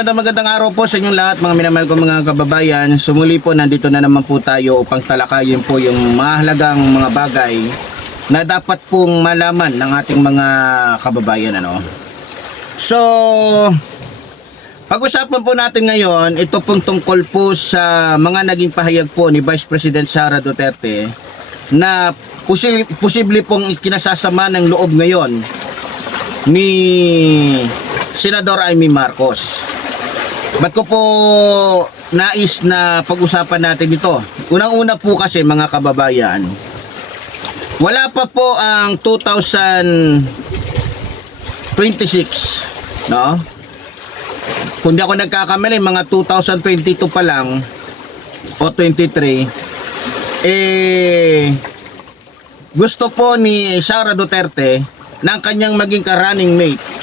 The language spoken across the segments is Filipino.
magandang araw po sa inyong lahat mga minamahal ko mga kababayan. Sumuli po nandito na naman po tayo upang talakayin po yung mahalagang mga bagay na dapat pong malaman ng ating mga kababayan So, pag-usapan po natin ngayon, ito pong tungkol po sa mga naging pahayag po ni Vice President Sara Duterte na posible pong ikinasasama ng loob ngayon ni Senador Amy Marcos. Ba't ko po nais na pag-usapan natin ito? Unang-una po kasi mga kababayan, wala pa po ang 2026, no? Kung di ako nagkakamali, mga 2022 pa lang o 23, gusto po ni Sara Duterte ng kanyang maging ka-running mate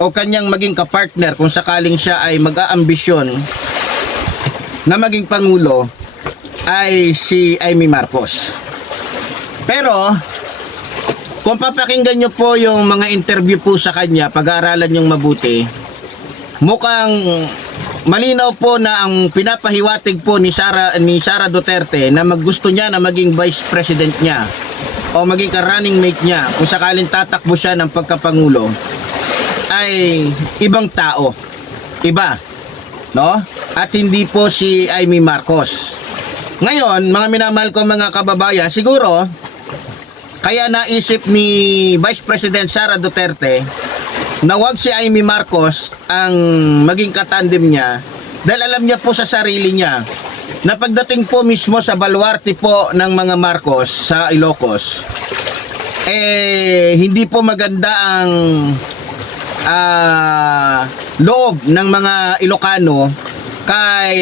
o kanyang maging kapartner kung sakaling siya ay mag-aambisyon na maging Pangulo ay si Amy Marcos. Pero kung papakinggan nyo po yung mga interview po sa kanya, pag-aaralan nyong mabuti, mukhang malinaw po na ang pinapahiwatig po ni Sara Duterte na gusto niya na maging vice president niya o maging ka-running mate niya kung sakaling tatakbo siya ng pagkapangulo ay ibang tao, iba, no? At hindi po si Amy Marcos. Ngayon, mga minamahal ko mga kababayan, siguro kaya naisip ni Vice President Sara Duterte na wag si Amy Marcos ang maging katandem niya dahil alam niya po sa sarili niya na pagdating po mismo sa baluarte po ng mga Marcos sa Ilocos, hindi po maganda ang loob ng mga Ilocano kay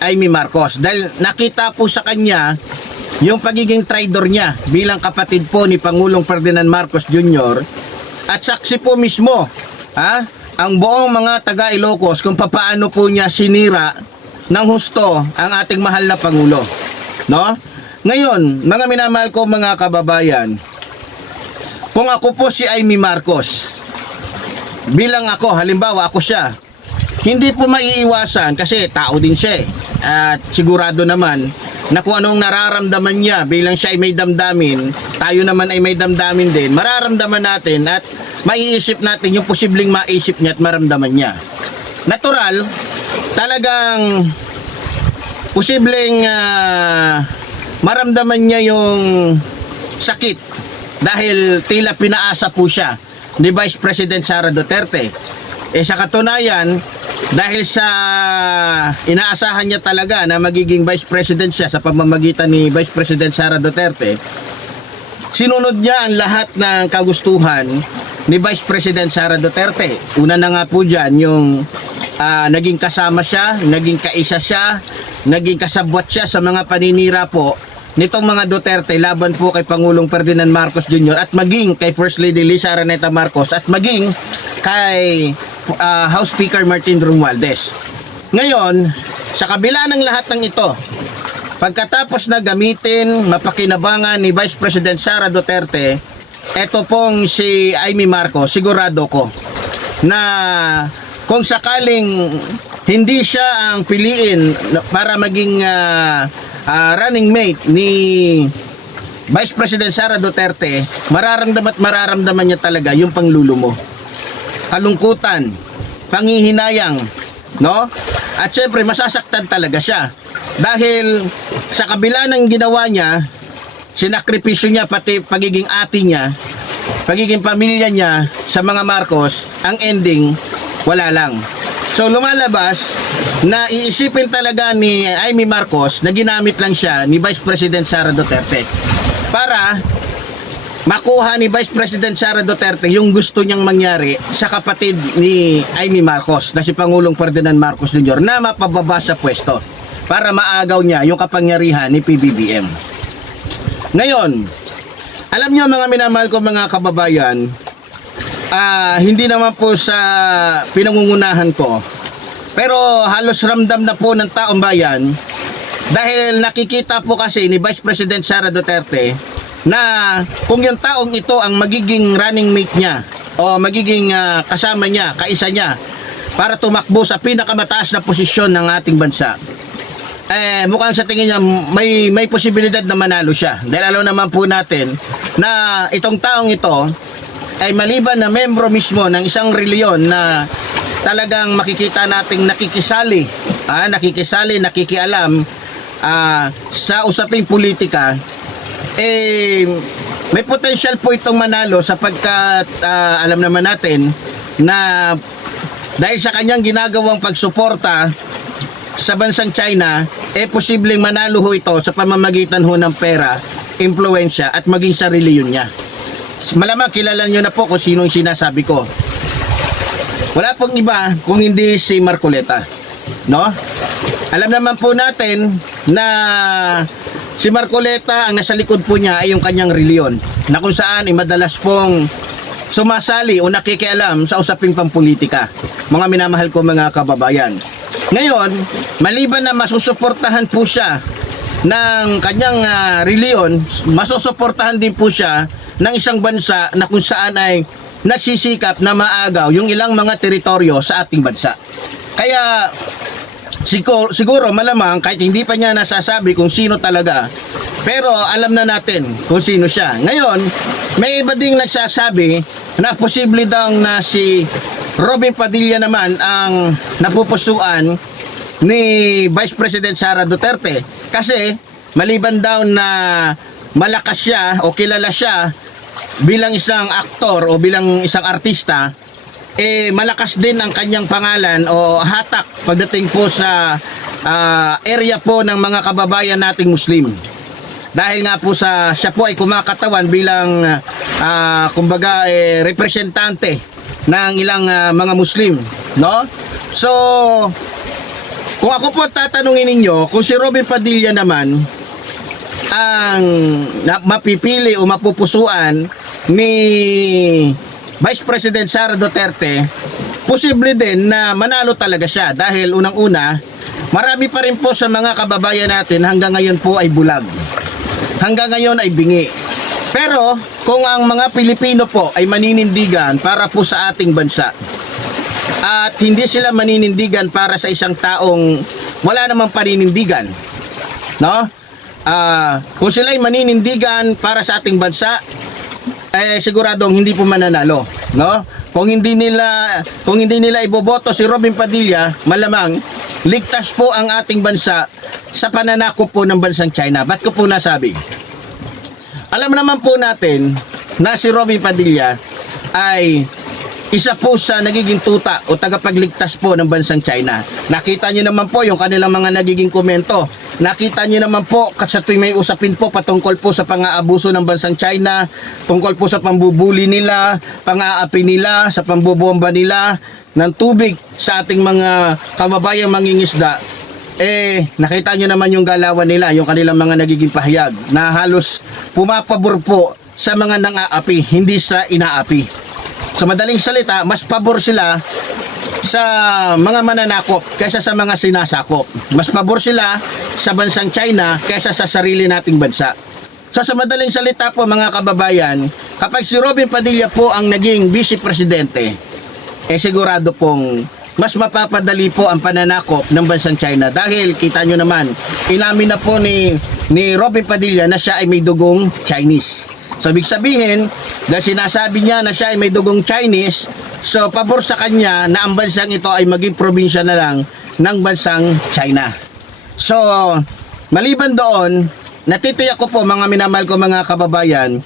Amy Marcos dahil nakita po sa kanya yung pagiging traidor niya bilang kapatid po ni Pangulong Ferdinand Marcos Jr. at saksi po mismo ang buong mga taga Ilocos kung papaano po niya sinira ng husto ang ating mahal na Pangulo, no? Ngayon, mga minamahal ko mga kababayan, kung ako po si Amy Marcos, bilang ako, halimbawa ako siya, hindi po maiiwasan kasi tao din siya at sigurado naman na kung anong nararamdaman niya bilang siya ay may damdamin, tayo naman ay may damdamin din, mararamdaman natin at maiisip natin yung posibleng maisip niya at maramdaman niya. Natural, talagang posibleng maramdaman niya yung sakit dahil tila pinaasa po siya ni Vice President Sara Duterte. Sa katunayan, dahil sa inaasahan niya talaga na magiging Vice President siya sa pamamagitan ni Vice President Sara Duterte, sinunod niya ang lahat ng kagustuhan ni Vice President Sara Duterte. Una na nga po dyan yung naging kasama siya, naging kaisa siya, naging kasabwat siya sa mga paninira po nitong mga Duterte laban po kay Pangulong Ferdinand Marcos Jr. at maging kay First Lady Liza Araneta Marcos at maging kay House Speaker Martin Romualdez. Ngayon, sa kabila ng lahat ng ito, pagkatapos na gamitin, mapakinabangan ni Vice President Sara Duterte, eto pong si Amy Marcos, sigurado ko na kung sakaling hindi siya ang piliin para maging running mate ni Vice President Sara Duterte, mararamdaman niya talaga yung panglulumo, kalungkutan, panghihinayang, no? At syempre masasaktan talaga siya dahil sa kabila ng ginawa niya, sinakripisyo niya pati pagiging ate niya, pagiging pamilya niya sa mga Marcos, ang ending wala lang. So lumalabas na iisipin talaga ni Amy Marcos na ginamit lang siya ni Vice President Sara Duterte para makuha ni Vice President Sara Duterte yung gusto niyang mangyari sa kapatid ni Amy Marcos na si Pangulong Ferdinand Marcos Jr. na mapababa sa pwesto para maagaw niya yung kapangyarihan ni PBBM. Ngayon, alam niyo mga minamahal ko mga kababayan, hindi naman po sa pinangungunahan ko, pero halos ramdam na po ng taong bayan dahil nakikita po kasi ni Vice President Sara Duterte na kung yung taong ito ang magiging running mate niya o magiging kasama niya, kaisa niya para tumakbo sa pinakamataas na posisyon ng ating bansa, mukhang sa tingin niya may posibilidad na manalo siya. Dahil alam naman po natin na itong taong ito ay maliban na membro mismo ng isang reliyon na talagang makikita nating nakikialam sa usaping politika, may potential po itong manalo sapagkat alam naman natin na dahil sa kanyang ginagawang pagsuporta sa bansang China, posibleng manalo ho ito sa pamamagitan ho ng pera, impluensya at maging sa reliyon niya. Malamang kilala nyo na po kung sino yung sinasabi ko. Wala pong iba kung hindi si Marcoleta, no? Alam naman po natin na si Marcoleta, ang nasa likod po niya ay yung kanyang reliyon, na kung saan madalas pong sumasali o nakikialam sa usaping pampolitika. Mga minamahal ko mga kababayan. Ngayon, maliban na masusuportahan po siya ng kanyang reliyon, masusuportahan din po siya ng isang bansa na kung saan ay nagsisikap na maagaw yung ilang mga teritoryo sa ating bansa. Kaya siguro malamang kahit hindi pa niya nasasabi kung sino talaga, pero alam na natin kung sino siya. Ngayon, may iba ding nagsasabi na posible daw na si Robin Padilla naman ang napupusuan ni Vice President Sara Duterte, kasi maliban daw na malakas siya o kilala siya bilang isang aktor o bilang isang artista, malakas din ang kanyang pangalan o hatak pagdating po sa area po ng mga kababayan nating Muslim. Dahil nga po siya po ay kumakatawan bilang kumbaga representante ng ilang mga Muslim, no? So, kung ako po tatanungin ninyo, kung si Robin Padilla naman ang mapipili o mapupusuan ni Vice President Sara Duterte, posible din na manalo talaga siya dahil unang-una, marami pa rin po sa mga kababayan natin hanggang ngayon po ay bulag. Hanggang ngayon ay bingi. Pero kung ang mga Pilipino po ay maninindigan para po sa ating bansa at hindi sila maninindigan para sa isang taong wala namang paninindigan, no? Kung sila ay maninindigan para sa ating bansa, siguradong hindi po mananalo, no? Kung hindi nila iboboto si Robin Padilla, malamang ligtas po ang ating bansa sa pananakop po ng bansang China. Ba't ko po nasabi? Alam naman po natin na si Robin Padilla ay isa po sa nagiging tuta o tagapagligtas po ng bansang China. Nakita niyo naman po yung kanilang mga nagiging komento. Nakita niyo naman po kasi tuwing may usapin po patungkol po sa pang-aabuso ng bansang China, tungkol po sa pambubuli nila, pang-aapi nila, sa pambobomba nila ng tubig sa ating mga kababayang mangingisda. Nakita nyo naman yung galawan nila, yung kanilang mga nagiging pahayag na halos pumapabor po sa mga nang-aapi, hindi sa inaapi. Sa madaling salita, mas pabor sila sa mga mananakop kaysa sa mga sinasakop. Mas pabor sila sa bansang China kaysa sa sarili nating bansa. So sa madaling salita po mga kababayan, kapag si Robin Padilla po ang naging vice presidente, sigurado pong mas mapapadali po ang pananakop ng bansang China dahil kita nyo naman, inamin na po ni Robin Padilla na siya ay may dugong Chinese. So ibig sabihin, dahil sinasabi niya na siya ay may dugong Chinese, so pabor sa kanya na ang bansang ito ay maging probinsya na lang ng bansang China. So maliban doon, natitiyak ko po mga minamahal ko mga kababayan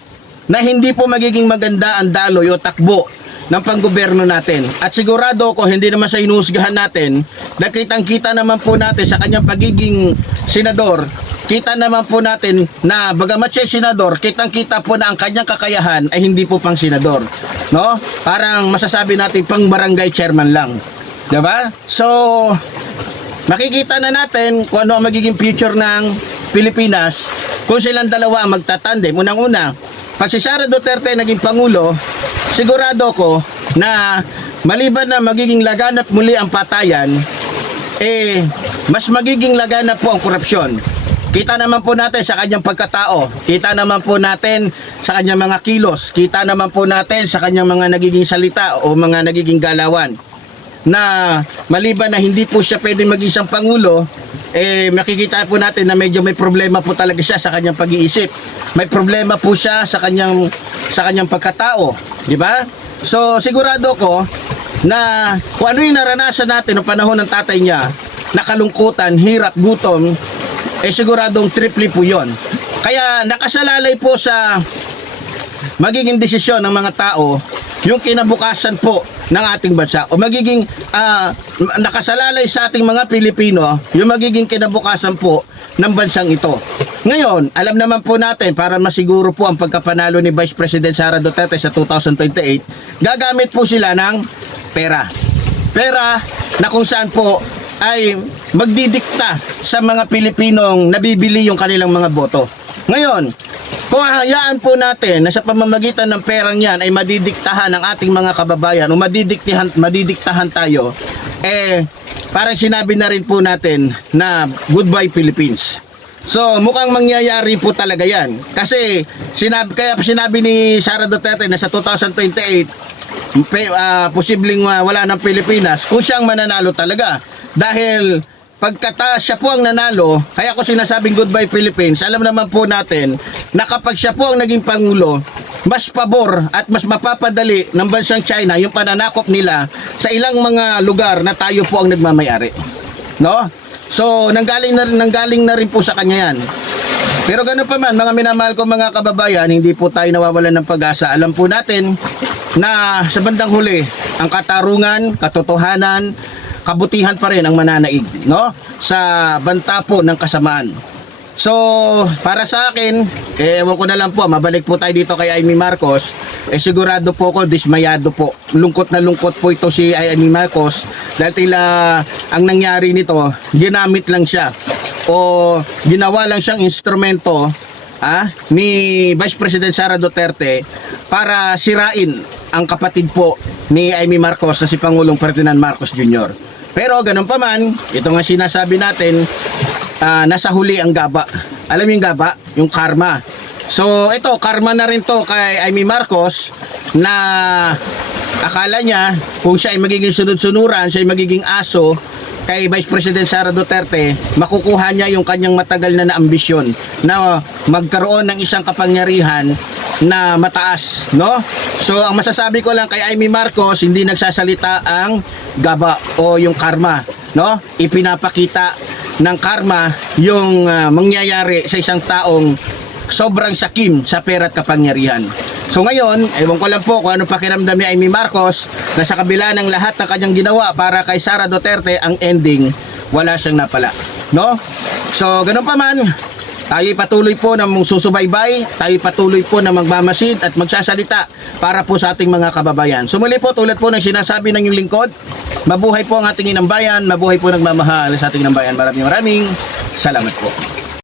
na hindi po magiging maganda ang daloy o takbo ng panggoberno natin. At sigurado ko hindi naman sa inuhusgahan natin, nakitang-kita naman po natin sa kanyang pagiging senador, kita naman po natin na bagamat siya senador, kitang-kita po na ang kanyang kakayahan ay hindi po pang senador, no? Parang masasabi natin pang barangay chairman lang, 'di ba? So makikita na natin kung ano ang magiging future ng Pilipinas kung silang dalawa ang magtatandem. Unang-una, pag si Sara Duterte naging pangulo, sigurado ko na maliban na magiging laganap muli ang patayan, mas magiging laganap po ang korupsyon. Kita naman po natin sa kanyang pagkatao, kita naman po natin sa kanyang mga kilos, kita naman po natin sa kanyang mga nagiging salita o mga nagiging galawan. na maliban na hindi po siya pwedeng maging isang pangulo, makikita po natin na medyo may problema po talaga siya sa kanyang pag-iisip. May problema po siya sa kanyang pagkatao, di ba? So sigurado ko na kung ano yung naranasan natin noong panahon ng tatay niya, nakalungkutan, hirap, gutom, siguradong triple po yon. Kaya nakasalalay po sa magiging desisyon ng mga tao yung kinabukasan po ng ating bansa, o magiging nakasalalay sa ating mga Pilipino yung magiging kinabukasan po ng bansang ito. Ngayon, alam naman po natin, para masiguro po ang pagkapanalo ni Vice President Sara Duterte sa 2028, gagamit po sila ng pera na kung saan po ay magdidikta sa mga Pilipinong nabibili yung kanilang mga boto. Ngayon, kung hahayaan po natin na sa pamamagitan ng perang yan ay madidiktahan ng ating mga kababayan o madidiktahan tayo, parang sinabi na rin po natin na goodbye Philippines. So mukhang mangyayari po talaga yan. Kasi kaya sinabi ni Sara Duterte na sa 2028 posibleng wala ng Pilipinas kung siyang mananalo talaga. Dahil pagkata siya po ang nanalo, kaya ko sinasabing goodbye Philippines, alam naman po natin na kapag siya po ang naging pangulo, mas pabor at mas mapapadali ng bansang China yung pananakop nila sa ilang mga lugar na tayo po ang nagmamayari. No? So, nanggaling na rin po sa kanya yan. Pero ganoon pa man, mga minamahal ko mga kababayan, hindi po tayo nawawalan ng pag-asa. Alam po natin na sa bandang huli, ang katarungan, katotohanan, kabutihan pa rin ang mananaig, no? Sa banta po ng kasamaan. So, para sa akin, ewan ko na lang po, mabalik po tayo dito kay Amy Marcos, sigurado po ako, dismayado po. Lungkot na lungkot po ito si Amy Marcos dahil tila ang nangyari nito, ginamit lang siya o ginawa lang siyang instrumento ni Vice President Sara Duterte para sirain ang kapatid po ni Amy Marcos na si Pangulong Ferdinand Marcos Jr. Pero ganun pa man, ito nga sinasabi natin, nasa huli ang gaba. Alam mo yung gaba? Yung karma. So ito, karma na rin to kay Amy Marcos na akala niya kung siya ay magiging sunod-sunuran, siya ay magiging aso kay Vice President Sara Duterte, makukuha niya yung kanyang matagal na ambisyon na magkaroon ng isang kapangyarihan na mataas, no? So ang masasabi ko lang kay Amy Marcos, hindi nagsasalita ang gaba o yung karma, no? Ipinapakita ng karma yung mangyayari sa isang taong sobrang sakim sa pera at kapangyarihan. So ngayon, ewan ko lang po kung ano pakiramdam ni Amy Marcos na sa kabila ng lahat ng kanyang ginawa para kay Sara Duterte, ang ending, wala siyang napala, no? So ganun pa man, tayo patuloy po na susubaybay, tayo patuloy po na magmamasid at magsasalita para po sa ating mga kababayan. Sumuli po, tulad po ng sinasabi ng inyong lingkod, mabuhay po ang ating inang bayan, mabuhay po nagmamahal sa ating inang bayan. Maraming salamat po.